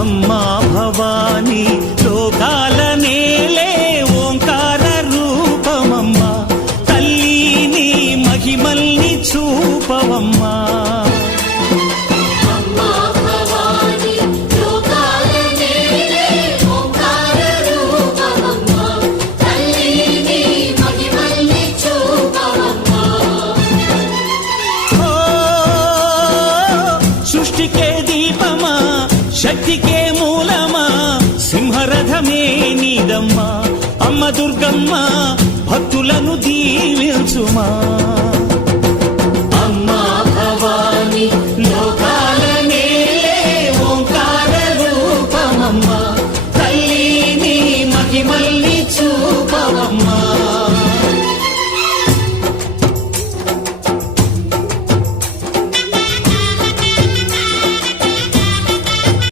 అమ్మా భవానీ లోకాల నేలే ఓంకార రూపమమ్మా తల్లి మహిమల్ని చూపవమ్మా సృష్టికే దీపమా శక్తికే మూలమా సింహరథమే నీదమ్మా అమ్మ దుర్గమ్మ భక్తులను దీవించుమా